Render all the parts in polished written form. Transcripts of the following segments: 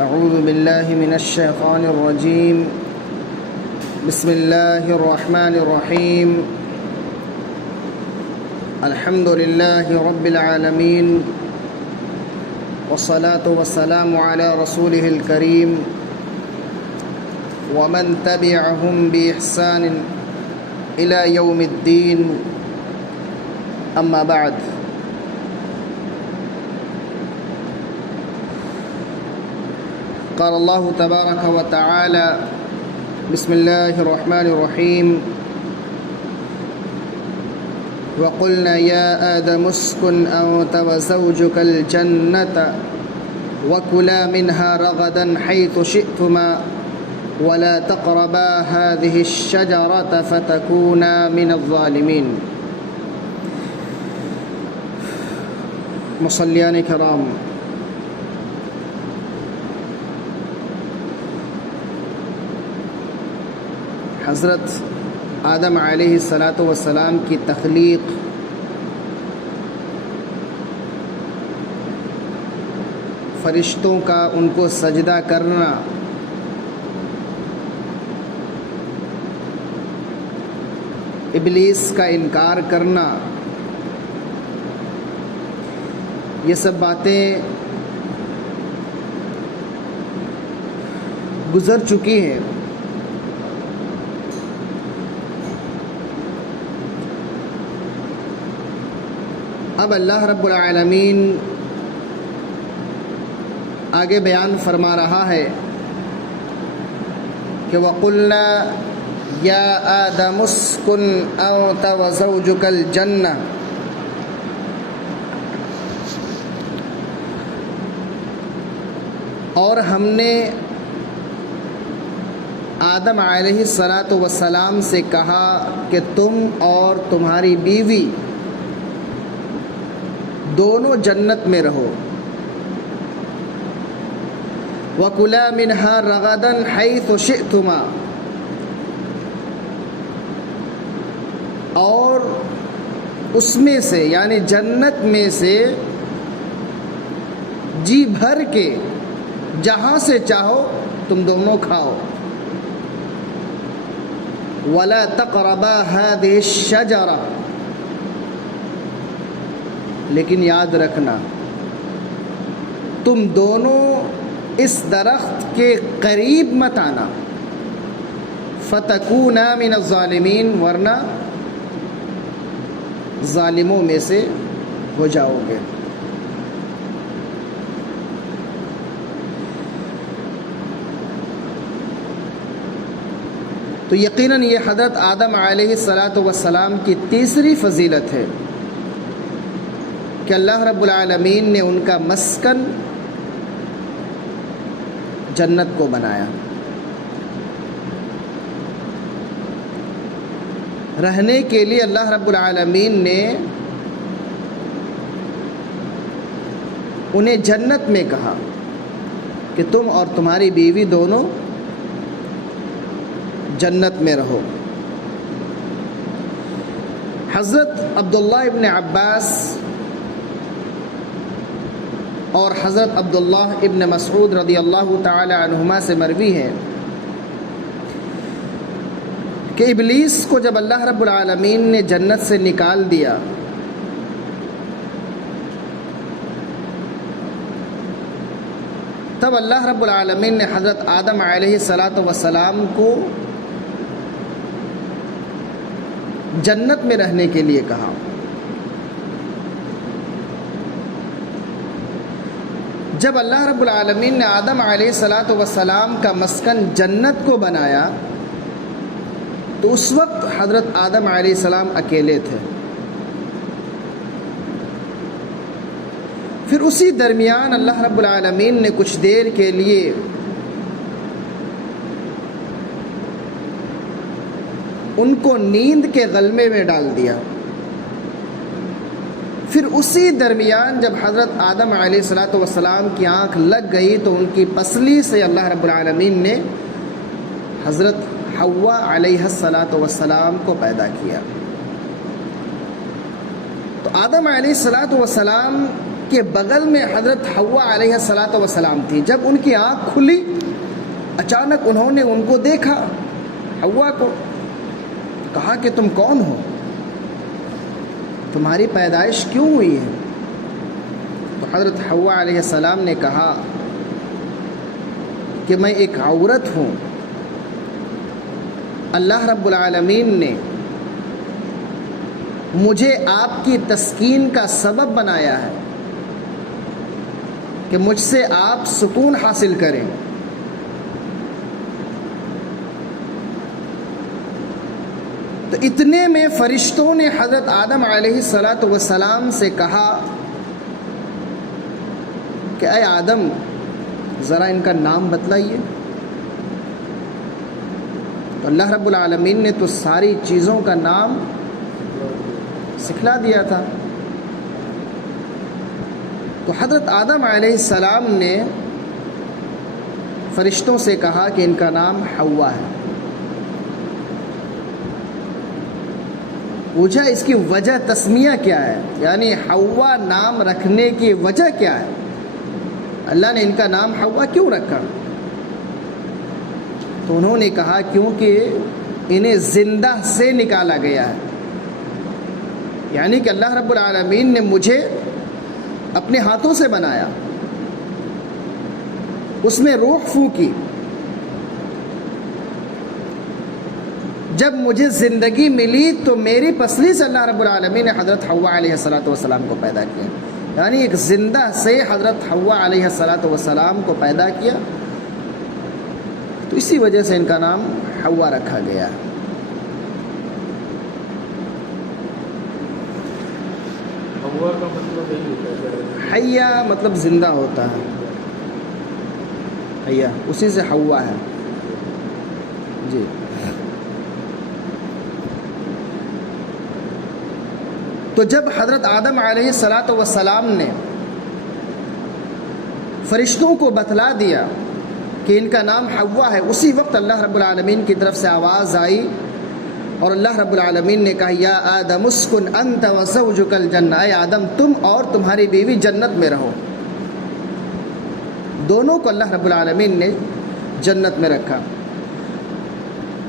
أعوذ بالله من الشيطان الرجيم. بسم الله الرحمن الرحيم. الحمد لله رب العالمين، والصلاة والسلام على رسوله الكريم ومن تبعهم بإحسان إلى يوم الدين. أما بعد، قال الله تبارك وتعالى: بسم الله الرحمن الرحيم. وقلنا يا آدم اسكن أنت وزوجك الجنة وكلا منها رغدا حيث شئتما ولا تقربا هذه الشجرة فتكونا من الظالمين. مصلیان کرام، حضرت آدم علیہ السلام کی تخلیق، فرشتوں کا ان کو سجدہ کرنا، ابلیس کا انکار کرنا، یہ سب باتیں گزر چکی ہیں۔ اب اللہ رب العالمین آگے بیان فرما رہا ہے کہ وَقُلْنَا يَا آدَمُ اسْكُنْ أَنْتَ وَزَوْجُكَ الْجَنَّةَ، اور ہم نے آدم علیہ السلام سے کہا کہ تم اور تمہاری بیوی دونوں جنت میں رہو۔ وَكُلَا مِنْهَا رَغَدًا حَيْثُ شِئْتُمَا، اور اس میں سے یعنی جنت میں سے جی بھر کے جہاں سے چاہو تم دونوں کھاؤ۔ وَلَا تَقْرَبَا هَذِهِ الشَّجَرَةَ، لیکن یاد رکھنا تم دونوں اس درخت کے قریب مت آنا۔ فَتَكُونَا مِنَ الظَّالِمِينَ، ورنہ ظالموں میں سے ہو جاؤ گے۔ تو یقیناً یہ حضرت آدم علیہ السلام کی تیسری فضیلت ہے کہ اللہ رب العالمین نے ان کا مسکن جنت کو بنایا، رہنے کے لیے اللہ رب العالمین نے انہیں جنت میں کہا کہ تم اور تمہاری بیوی دونوں جنت میں رہو۔ حضرت عبداللہ ابن عباس اور حضرت عبداللہ ابن مسعود رضی اللہ تعالی عنہما سے مروی ہے کہ ابلیس کو جب اللہ رب العالمین نے جنت سے نکال دیا تب اللہ رب العالمین نے حضرت آدم علیہ السلام کو جنت میں رہنے کے لیے کہا۔ جب اللہ رب العالمین نے آدم علیہ السلام کا مسکن جنت کو بنایا تو اس وقت حضرت آدم علیہ السلام اکیلے تھے۔ پھر اسی درمیان اللہ رب العالمین نے کچھ دیر کے لیے ان کو نیند کے غلبے میں ڈال دیا۔ پھر اسی درمیان جب حضرت آدم علیہ السلام کی آنکھ لگ گئی تو ان کی پسلی سے اللہ رب العالمین نے حضرت حوا علیہ السلام کو پیدا کیا۔ تو آدم علیہ السلام کے بغل میں حضرت حوا علیہ السلام تھی. جب ان کی آنکھ کھلی اچانک انہوں نے ان کو دیکھا، حوا کو. کہا کہ تم کون ہو؟ تمہاری پیدائش کیوں ہوئی ہے؟ تو حضرت حوا علیہ السلام نے کہا کہ میں ایک عورت ہوں، اللہ رب العالمین نے مجھے آپ کی تسکین کا سبب بنایا ہے کہ مجھ سے آپ سکون حاصل کریں. تو اتنے میں فرشتوں نے حضرت آدم علیہ السلام سے کہا کہ اے آدم ذرا ان کا نام بتلائیے. تو اللہ رب العالمین نے تو ساری چیزوں کا نام سکھلا دیا تھا. تو حضرت آدم علیہ السلام نے فرشتوں سے کہا کہ ان کا نام حوا ہے. پوچھا اس کی وجہ تسمیہ کیا ہے، یعنی حوا نام رکھنے کی وجہ کیا ہے، اللہ نے ان کا نام حوا کیوں رکھا؟ تو انہوں نے کہا کیونکہ انہیں زندہ سے نکالا گیا ہے، یعنی کہ اللہ رب العالمین نے مجھے اپنے ہاتھوں سے بنایا، اس میں روح پھونکی، جب مجھے زندگی ملی تو میری پسلی سے اللہ رب العالمین نے حضرت حوا علیہ السلام کو پیدا کیا، یعنی ایک زندہ سے حضرت حوا علیہ السلام کو پیدا کیا. تو اسی وجہ سے ان کا نام حوا رکھا گیا. حوا کا مطلب یہی ہوتا ہے، حیا مطلب زندہ ہوتا ہے، حیا اسی سے حوا ہے. جی تو جب حضرت آدم علیہ السلام نے فرشتوں کو بتلا دیا کہ ان کا نام حوا ہے، اسی وقت اللہ رب العالمین کی طرف سے آواز آئی اور اللہ رب العالمین نے کہا یا آدم اسکن انت وزوجک الجنہ، اے آدم تم اور تمہاری بیوی جنت میں رہو. دونوں کو اللہ رب العالمین نے جنت میں رکھا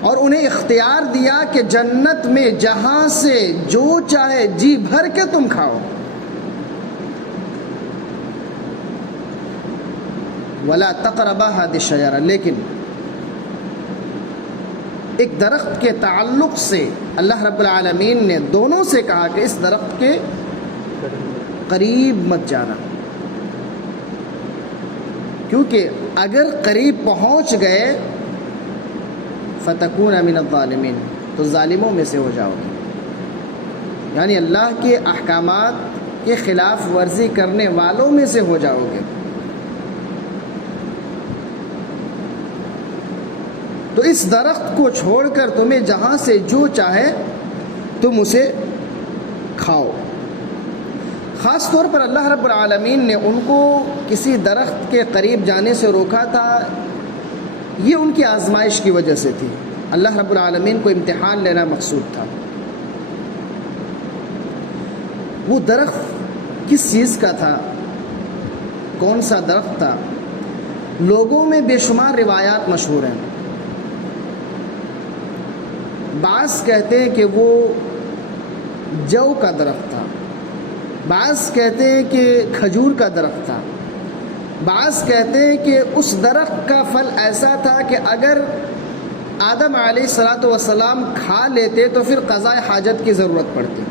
اور انہیں اختیار دیا کہ جنت میں جہاں سے جو چاہے جی بھر کے تم کھاؤ. وَلَا تَقْرَبَا هَذِهِ الشَّجَرَةَ، لیکن ایک درخت کے تعلق سے اللہ رب العالمین نے دونوں سے کہا کہ اس درخت کے قریب مت جانا، کیونکہ اگر قریب پہنچ گئے فَتَكُونَ مِنَ الظَّالِمِينَ، تو ظالموں میں سے ہو جاؤ گے، یعنی اللہ کے احکامات کے خلاف ورزی کرنے والوں میں سے ہو جاؤ گے. تو اس درخت کو چھوڑ کر تمہیں جہاں سے جو چاہے تم اسے کھاؤ. خاص طور پر اللہ رب العالمین نے ان کو کسی درخت کے قریب جانے سے روکا تھا، یہ ان کی آزمائش کی وجہ سے تھی. اللہ رب العالمین کو امتحان لینا مقصود تھا. وہ درخت کس چیز کا تھا، کون سا درخت تھا؟ لوگوں میں بے شمار روایات مشہور ہیں. بعض کہتے ہیں کہ وہ جو کا درخت تھا، بعض کہتے ہیں کہ کھجور کا درخت تھا، بعض کہتے ہیں کہ اس درخت کا پھل ایسا تھا کہ اگر آدم علیہ السلام کھا لیتے تو پھر قضاء حاجت کی ضرورت پڑتی.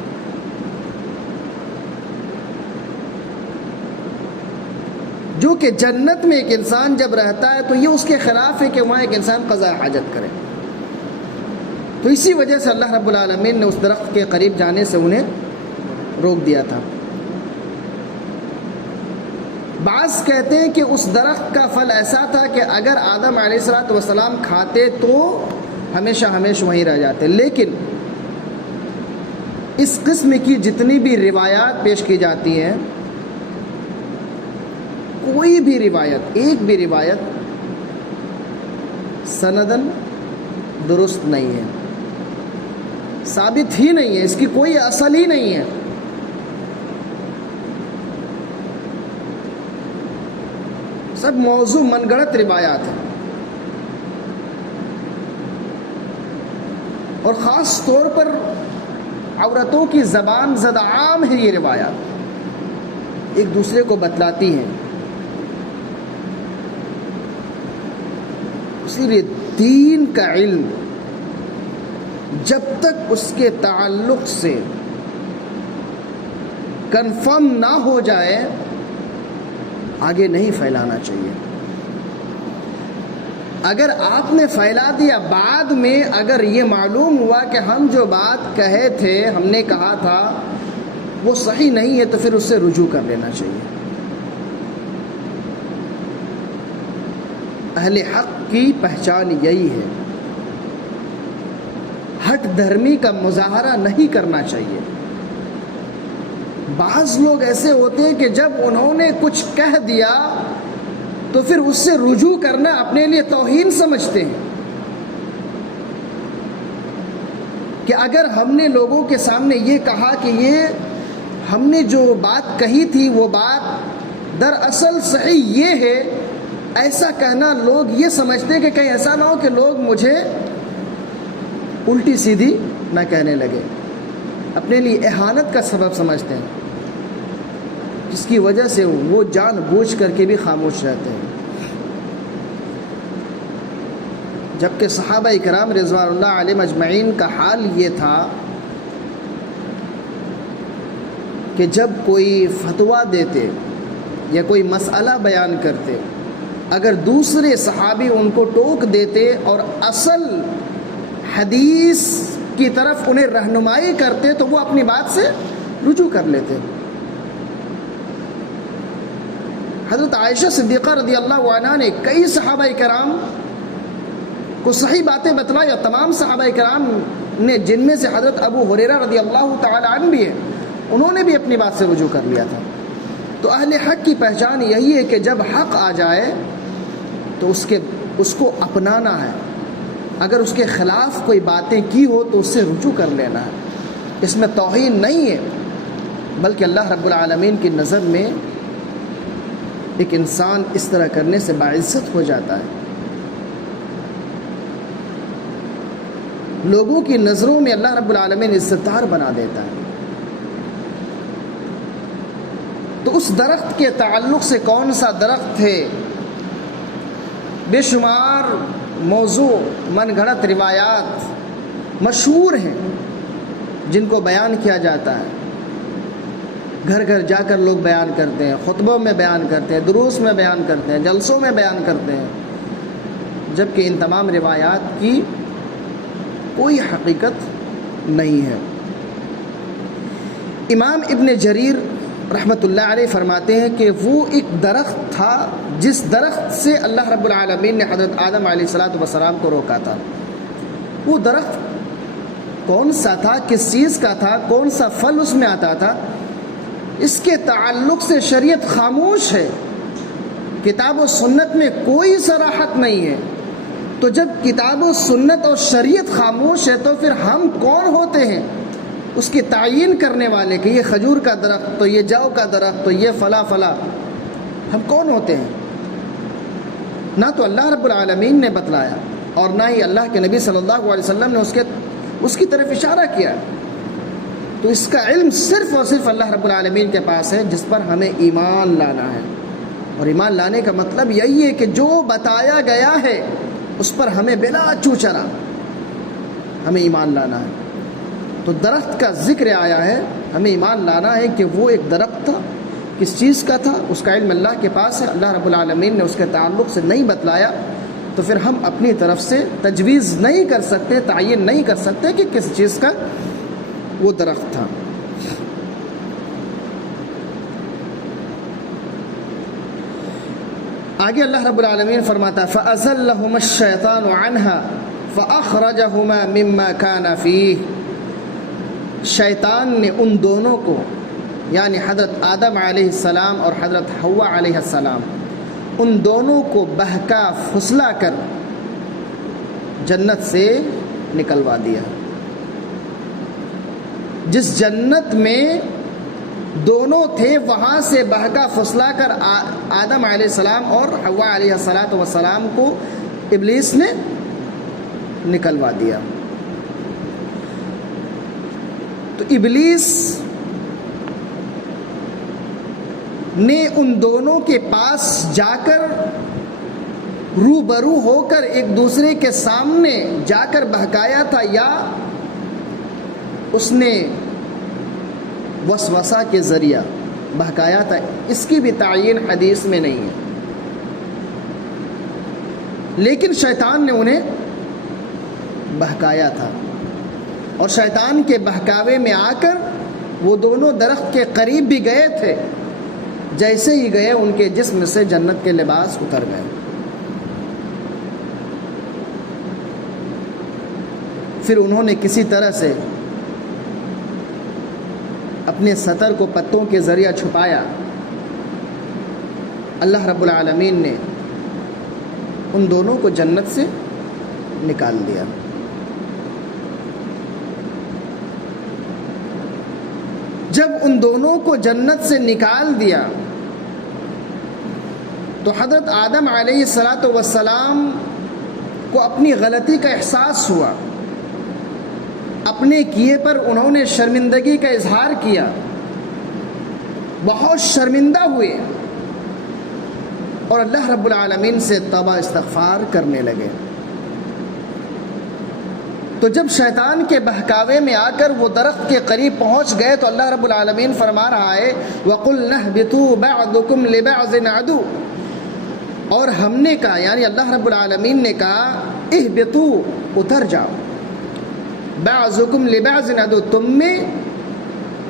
جو کہ جنت میں ایک انسان جب رہتا ہے تو یہ اس کے خلاف ہے کہ وہاں ایک انسان قضاء حاجت کرے. تو اسی وجہ سے اللہ رب العالمین نے اس درخت کے قریب جانے سے انہیں روک دیا تھا. بعض کہتے ہیں کہ اس درخت کا پھل ایسا تھا کہ اگر آدم علیہ السلام کھاتے تو ہمیشہ وہیں رہ جاتے. لیکن اس قسم کی جتنی بھی روایات پیش کی جاتی ہیں، کوئی بھی روایت، ایک بھی روایت سندن درست نہیں ہے، ثابت ہی نہیں ہے، اس کی کوئی اصل ہی نہیں ہے. سب موضوع من گڑت روایات ہیں، اور خاص طور پر عورتوں کی زبان زد عام ہے یہ روایات، ایک دوسرے کو بتلاتی ہیں۔ اسی لیے دین کا علم جب تک اس کے تعلق سے کنفرم نہ ہو جائے آگے نہیں پھیلانا چاہیے۔ اگر آپ نے پھیلا دیا، بعد میں اگر یہ معلوم ہوا کہ ہم جو بات کہے تھے، ہم نے کہا تھا وہ صحیح نہیں ہے، تو پھر اس سے رجوع کر لینا چاہیے۔ اہل حق کی پہچان یہی ہے، ہٹ دھرمی کا مظاہرہ نہیں کرنا چاہیے۔ بعض لوگ ایسے ہوتے ہیں کہ جب انہوں نے کچھ کہہ دیا تو پھر اس سے رجوع کرنا اپنے لیے توہین سمجھتے ہیں، کہ اگر ہم نے لوگوں کے سامنے یہ کہا کہ یہ ہم نے جو بات کہی تھی وہ بات دراصل صحیح یہ ہے، ایسا کہنا لوگ یہ سمجھتے ہیں کہ کہیں ایسا نہ ہو کہ لوگ مجھے الٹی سیدھی نہ کہنے لگے، اپنے لیے اہانت کا سبب سمجھتے ہیں، جس کی وجہ سے وہ جان بوجھ کر کے بھی خاموش رہتے ہیں۔ جبکہ صحابہ کرام رضوان اللہ علیہم اجمعین کا حال یہ تھا کہ جب کوئی فتویٰ دیتے یا کوئی مسئلہ بیان کرتے، اگر دوسرے صحابی ان کو ٹوک دیتے اور اصل حدیث کی طرف انہیں رہنمائی کرتے تو وہ اپنی بات سے رجوع کر لیتے۔ حضرت عائشہ صدیقہ رضی اللہ عنہا نے کئی صحابہ کرام کو صحیح باتیں بتلائی، اور تمام صحابہ کرام نے، جن میں سے حضرت ابو ہریرہ رضی اللہ تعالی عنہ بھی ہیں، انہوں نے بھی اپنی بات سے رجوع کر لیا تھا۔ تو اہل حق کی پہچان یہی ہے کہ جب حق آ جائے تو اس کو اپنانا ہے، اگر اس کے خلاف کوئی باتیں کی ہو تو اس سے رجوع کر لینا ہے۔ اس میں توہین نہیں ہے، بلکہ اللہ رب العالمین کی نظر میں ایک انسان اس طرح کرنے سے باعزت ہو جاتا ہے، لوگوں کی نظروں میں اللہ رب العالمین عزت دار بنا دیتا ہے۔ تو اس درخت کے تعلق سے کون سا درخت ہے، بے شمار موضوع من گھڑت روایات مشہور ہیں جن کو بیان کیا جاتا ہے، گھر گھر جا کر لوگ بیان کرتے ہیں، خطبوں میں بیان کرتے ہیں، دروس میں بیان کرتے ہیں، جلسوں میں بیان کرتے ہیں، جبکہ ان تمام روایات کی کوئی حقیقت نہیں ہے۔ امام ابن جریر رحمۃ اللہ علیہ فرماتے ہیں کہ وہ ایک درخت تھا جس درخت سے اللہ رب العالمین نے حضرت آدم علیہ السلام کو روکا تھا۔ وہ درخت کون سا تھا، کس چیز کا تھا، کون سا پھل اس میں آتا تھا، اس کے تعلق سے شریعت خاموش ہے، کتاب و سنت میں کوئی صراحت نہیں ہے۔ تو جب کتاب و سنت اور شریعت خاموش ہے تو پھر ہم کون ہوتے ہیں اس کی تعیین کرنے والے کہ یہ کھجور کا درخت، تو یہ جو کا درخت، تو یہ فلاں فلاں، ہم کون ہوتے ہیں؟ نہ تو اللہ رب العالمین نے بتلایا اور نہ ہی اللہ کے نبی صلی اللہ علیہ وسلم نے اس کی طرف اشارہ کیا۔ تو اس کا علم صرف اور صرف اللہ رب العالمین کے پاس ہے، جس پر ہمیں ایمان لانا ہے، اور ایمان لانے کا مطلب یہی ہے کہ جو بتایا گیا ہے اس پر ہمیں بلا چوچرا ہمیں ایمان لانا ہے۔ تو درخت کا ذکر آیا ہے، ہمیں ایمان لانا ہے کہ وہ ایک درخت تھا، کس چیز کا تھا، اس کا علم اللہ کے پاس ہے، اللہ رب العالمین نے اس کے تعلق سے نہیں بتلایا، تو پھر ہم اپنی طرف سے تجویز نہیں کر سکتے، تعین نہیں کر سکتے کہ کس چیز کا وہ درخت تھا۔ آگے اللہ رب العالمین فرماتا فَأَزَلَّهُمَا الشَّيْطَانُ عَنْهَا فَأَخْرَجَهُمَا مِمَّا كَانَ فِيهِ، شیطان نے ان دونوں کو، یعنی حضرت آدم علیہ السلام اور حضرت حوا علیہ السلام، ان دونوں کو بہکا پھسلا کر جنت سے نکلوا دیا۔ جس جنت میں دونوں تھے وہاں سے بہکا پھسلا کر آدم علیہ السلام اور حوا علیہ السلام کو ابلیس نے نکلوا دیا. تو ابلیس نے ان دونوں کے پاس جا کر روبرو ہو کر ایک دوسرے کے سامنے جا کر بہکایا تھا، یا اس نے وسوسہ کے ذریعہ بہکایا تھا، اس کی بھی تعین حدیث میں نہیں ہے. لیکن شیطان نے انہیں بہکایا تھا، اور شیطان کے بہکاوے میں آ کر وہ دونوں درخت کے قریب بھی گئے تھے. جیسے ہی گئے ان کے جسم سے جنت کے لباس اتر گئے. پھر انہوں نے کسی طرح سے اپنے سطر کو پتوں کے ذریعہ چھپایا. اللہ رب العالمین نے ان دونوں کو جنت سے نکال دیا. جب ان دونوں کو جنت سے نکال دیا تو حضرت آدم علیہ السلام کو اپنی غلطی کا احساس ہوا. اپنے کیے پر انہوں نے شرمندگی کا اظہار کیا، بہت شرمندہ ہوئے اور اللہ رب العالمین سے توبہ استغفار کرنے لگے. تو جب شیطان کے بہکاوے میں آ کر وہ درخت کے قریب پہنچ گئے تو اللہ رب العالمین فرما رہا ہے وَقُلْنَا اهْبِطُوا بَعْضُكُمْ لِبَعْضٍ عَدُوٌّ، اور ہم نے کہا یعنی اللہ رب العالمین نے کہا اهْبِطُوا، اتر جاؤ، بعضکم لبعض عدو، تم میں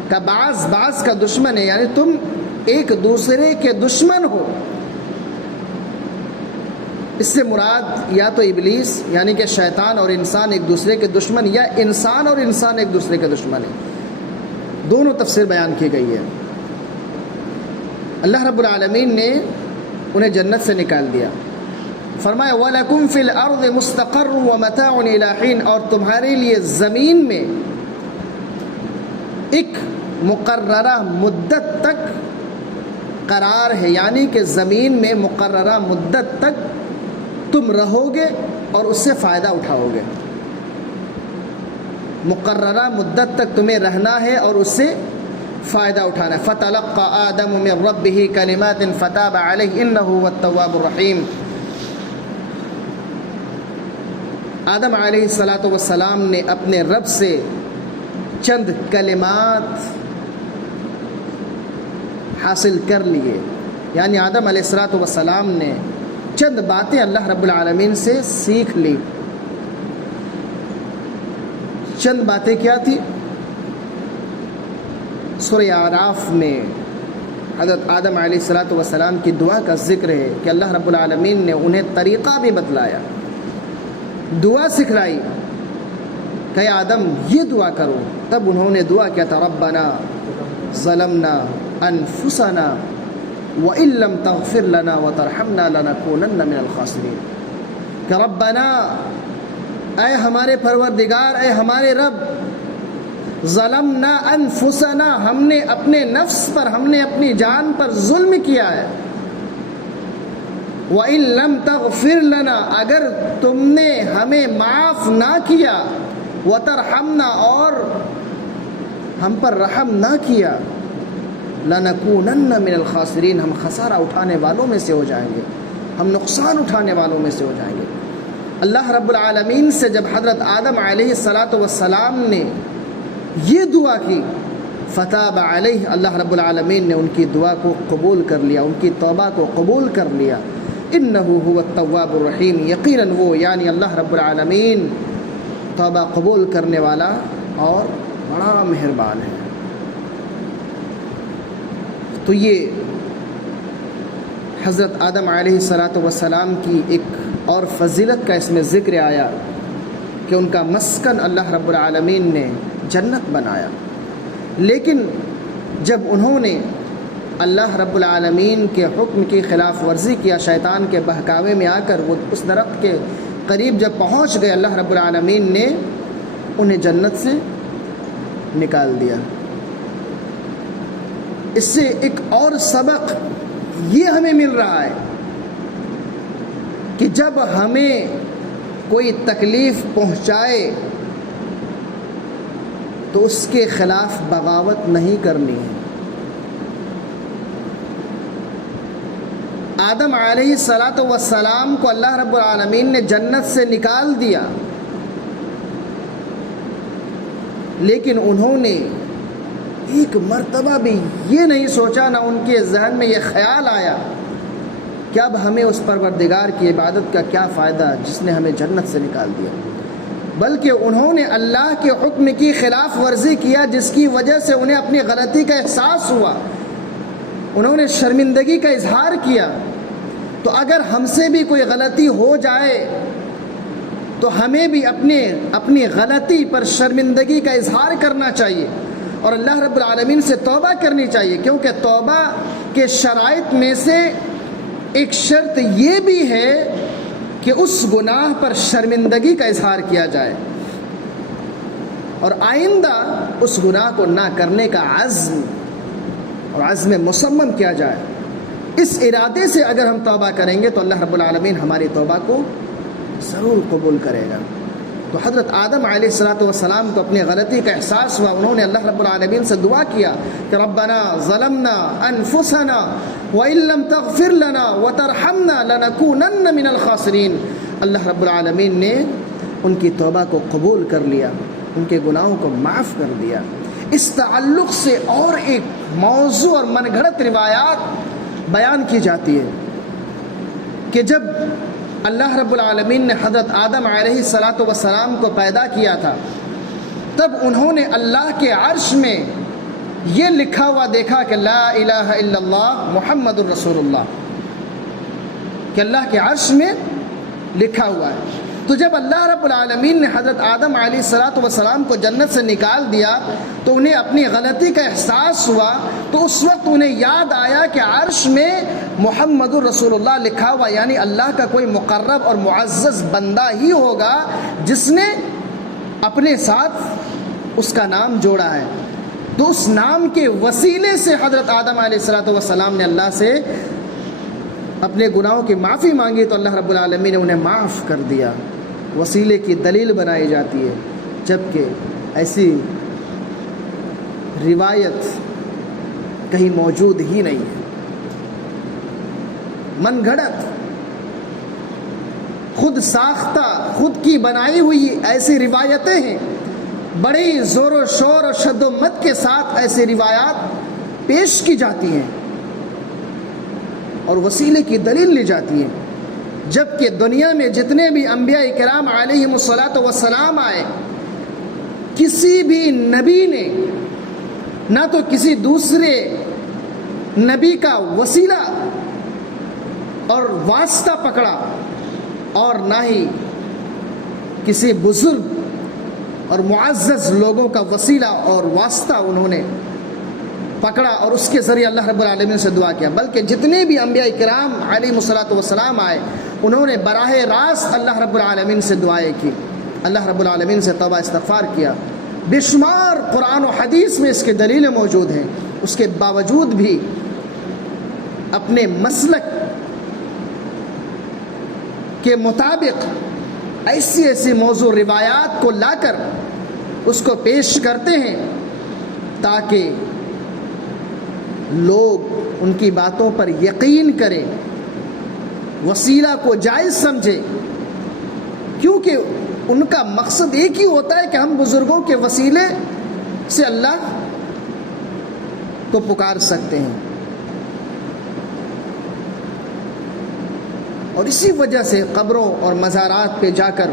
کا بعض کا دشمن ہے، یعنی تم ایک دوسرے کے دشمن ہو. اس سے مراد یا تو ابلیس یعنی کہ شیطان اور انسان ایک دوسرے کے دشمن، یا انسان اور انسان ایک دوسرے کے دشمن ہے. دونوں تفسیر بیان کی گئی ہے. اللہ رب العالمین نے انہیں جنت سے نکال دیا. فرمایا وَلَكُمْ فِي الْأَرْضِ مُسْتَقَرٌّ وَمَتَاعٌ إِلَىٰ حِينٍ، اور تمہارے لیے زمین میں ایک مقررہ مدت تک قرار ہے، یعنی کہ زمین میں مقررہ مدت تک تم رہو گے اور اس سے فائدہ اٹھاؤ گے. مقررہ مدت تک تمہیں رہنا ہے اور اس سے فائدہ اٹھانا ہے. فَتَلَقَّى آدَمُ مِن رَبِّهِ كَلِمَاتٍ فَتَابَ عَلَيْهِ إِنَّهُ هُوَ التَّوَّابُ الرَّحِيمُ. آدم علیہ السلام نے اپنے رب سے چند کلمات حاصل کر لیے، یعنی آدم علیہ السلام نے چند باتیں اللہ رب العالمین سے سیکھ لی. چند باتیں کیا تھی؟ سورہ اعراف میں حضرت آدم علیہ السلام کی دعا کا ذکر ہے کہ اللہ رب العالمین نے انہیں طریقہ بھی بتلایا، دعا سکھلائی کہ آدم یہ دعا کرو. تب انہوں نے دعا کیا تھا ربنا ظلمنا انفسنا وَإِن لَّمْ تَغْفِرْ لَنَا وَتَرْحَمْنَا لَنَكُونَنَّ مِنَ الْخَاسِرِينَ، کہ ربنا، اے ہمارے پروردگار، اے ہمارے رب، ظلمنا انفسنا، ہم نے اپنے نفس پر، ہم نے اپنی جان پر ظلم کیا ہے. وَإِن لَّمْ تَغْفِرْ لَنَا، اگر تم نے ہمیں معاف نہ کیا، وَتَرْحَمْنَا، اور ہم پر رحم نہ کیا، لَنَكُونَنَّ مِنَ الْخَاسِرِينَ، ہم خسارہ اٹھانے والوں میں سے ہو جائیں گے، ہم نقصان اٹھانے والوں میں سے ہو جائیں گے. اللہ رب العالمین سے جب حضرت آدم علیہ السلام نے یہ دعا کی فتاب علیہ، اللہ رب العالمین نے ان کی دعا کو قبول کر لیا، ان کی توبہ کو قبول کر لیا. انہ هو التواب الرحیم، یقیناً وہ یعنی اللہ رب العالمین توبہ قبول کرنے والا اور بڑا مہربان ہے. تو یہ حضرت آدم علیہ السلام کی ایک اور فضیلت کا اس میں ذکر آیا کہ ان کا مسکن اللہ رب العالمین نے جنت بنایا. لیکن جب انہوں نے اللہ رب العالمین کے حکم کی خلاف ورزی کیا، شیطان کے بہکاوے میں آ کر وہ اس درخت کے قریب جب پہنچ گئے، اللہ رب العالمین نے انہیں جنت سے نکال دیا. اس سے ایک اور سبق یہ ہمیں مل رہا ہے کہ جب ہمیں کوئی تکلیف پہنچائے تو اس کے خلاف بغاوت نہیں کرنی ہے۔ آدم علیہ السلام کو اللہ رب العالمین نے جنت سے نکال دیا، لیکن انہوں نے ایک مرتبہ بھی یہ نہیں سوچا، نہ ان کے ذہن میں یہ خیال آیا کہ اب ہمیں اس پروردگار کی عبادت کا کیا فائدہ جس نے ہمیں جنت سے نکال دیا، بلکہ انہوں نے اللہ کے حکم کی خلاف ورزی کیا، جس کی وجہ سے انہیں اپنی غلطی کا احساس ہوا، انہوں نے شرمندگی کا اظہار کیا۔ تو اگر ہم سے بھی کوئی غلطی ہو جائے تو ہمیں بھی اپنی غلطی پر شرمندگی کا اظہار کرنا چاہیے اور اللہ رب العالمین سے توبہ کرنی چاہیے، کیونکہ توبہ کے شرائط میں سے ایک شرط یہ بھی ہے کہ اس گناہ پر شرمندگی کا اظہار کیا جائے اور آئندہ اس گناہ کو نہ کرنے کا عزم مصمم کیا جائے۔ اس ارادے سے اگر ہم توبہ کریں گے تو اللہ رب العالمین ہماری توبہ کو ضرور قبول کرے گا۔ تو حضرت آدم علیہ السلام کو اپنی غلطی کا احساس ہوا، انہوں نے اللہ رب العالمین سے دعا کیا کہ ربنا ظلمنا انفسنا وان لم تغفر لنا وترحمنا لنکونن من الخاسرین۔ اللہ رب العالمین نے ان کی توبہ کو قبول کر لیا، ان کے گناہوں کو معاف کر دیا۔ اس تعلق سے اور ایک موضوع اور من گھڑت روایات بیان کی جاتی ہے کہ جب اللہ رب العالمین نے حضرت آدم علیہ السلام کو پیدا کیا تھا، تب انہوں نے اللہ کے عرش میں یہ لکھا ہوا دیکھا کہ لا الہ الا اللہ محمد الرسول اللہ، کہ اللہ کے عرش میں لکھا ہوا ہے۔ تو جب اللہ رب العالمین نے حضرت آدم علیہ السلام کو جنت سے نکال دیا تو انہیں اپنی غلطی کا احساس ہوا، تو اس وقت انہیں یاد آیا کہ عرش میں محمد الرسول اللہ لکھا ہوا، یعنی اللہ کا کوئی مقرب اور معزز بندہ ہی ہوگا جس نے اپنے ساتھ اس کا نام جوڑا ہے۔ تو اس نام کے وسیلے سے حضرت آدم علیہ السلام نے اللہ سے اپنے گناہوں کی معافی مانگی تو اللہ رب العالمین نے انہیں معاف کر دیا۔ وسیلے کی دلیل بنائی جاتی ہے، جبکہ ایسی روایت کہیں موجود ہی نہیں ہے۔ من گھڑت، خود ساختہ، خود کی بنائی ہوئی ایسی روایتیں ہیں، بڑی زور و شور اور شد و مت کے ساتھ ایسی روایات پیش کی جاتی ہیں اور وسیلے کی دلیل لی جاتی ہے، جبکہ دنیا میں جتنے بھی انبیاء کرام علیہم السلام آئے، کسی بھی نبی نے نہ تو کسی دوسرے نبی کا وسیلہ اور واسطہ پکڑا اور نہ ہی کسی بزرگ اور معزز لوگوں کا وسیلہ اور واسطہ انہوں نے پکڑا اور اس کے ذریعے اللہ رب العالمین سے دعا کیا، بلکہ جتنے بھی انبیاء کرام علیہم السلام آئے انہوں نے براہ راست اللہ رب العالمین سے دعائیں کی، اللہ رب العالمین سے توبہ استغفار کیا۔ بے شمار قرآن و حدیث میں اس کے دلیلیں موجود ہیں، اس کے باوجود بھی اپنے مسلک کے مطابق ایسی موضوع روایات کو لا کر اس کو پیش کرتے ہیں تاکہ لوگ ان کی باتوں پر یقین کریں، وسیلہ کو جائز سمجھیں، کیونکہ ان کا مقصد ایک ہی ہوتا ہے کہ ہم بزرگوں کے وسیلے سے اللہ کو پکار سکتے ہیں۔ اور اسی وجہ سے قبروں اور مزارات پہ جا کر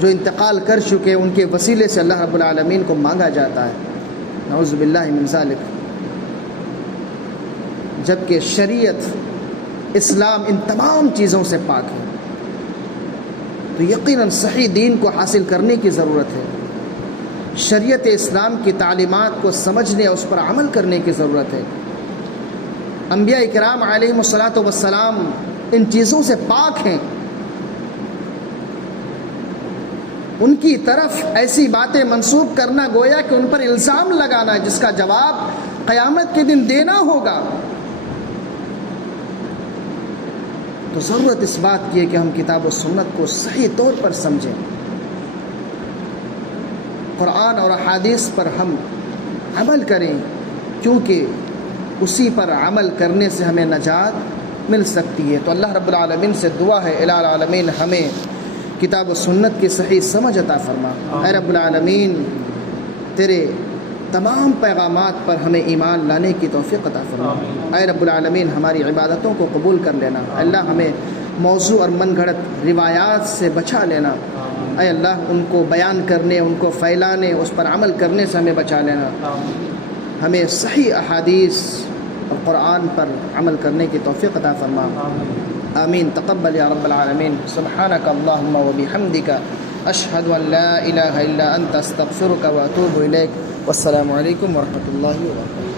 جو انتقال کر چکے ان کے وسیلے سے اللہ رب العالمین کو مانگا جاتا ہے، نعوذ باللہ من ذالک، جبکہ شریعت اسلام ان تمام چیزوں سے پاک ہے۔ تو یقیناً صحیح دین کو حاصل کرنے کی ضرورت ہے، شریعت اسلام کی تعلیمات کو سمجھنے اور اس پر عمل کرنے کی ضرورت ہے۔ انبیاء کرام علیہم السلام ان چیزوں سے پاک ہیں، ان کی طرف ایسی باتیں منسوب کرنا گویا کہ ان پر الزام لگانا جس کا جواب قیامت کے دن دینا ہوگا. تو ضرورت اس بات کی ہے کہ ہم کتاب و سنت کو صحیح طور پر سمجھیں، قرآن اور احادیث پر ہم عمل کریں، کیونکہ اسی پر عمل کرنے سے ہمیں نجات مل سکتی ہے. تو اللہ رب العالمین سے دعا ہے الہ العالمین ہمیں کتاب و سنت کی صحیح سمجھ عطا فرما. اے رب العالمین تیرے تمام پیغامات پر ہمیں ایمان لانے کی توفیق عطا فرما. اے رب العالمین ہماری عبادتوں کو قبول کر لینا. اللہ ہمیں موضوع اور من گھڑت روایات سے بچا لینا. اے اللہ ان کو بیان کرنے، ان کو پھیلانے، اس پر عمل کرنے سے ہمیں بچا لینا. ہمیں صحیح احادیث اور قرآن پر عمل کرنے کی توفیق عطا فرما. آمین. تقبل یا رب العالمین. سبحانک اللہم و بحمدک اشہد ان لا الہ الا انت استغفرک و اتوب الیک. والسلام علیکم ورحمۃ اللہ وبرکاتہ.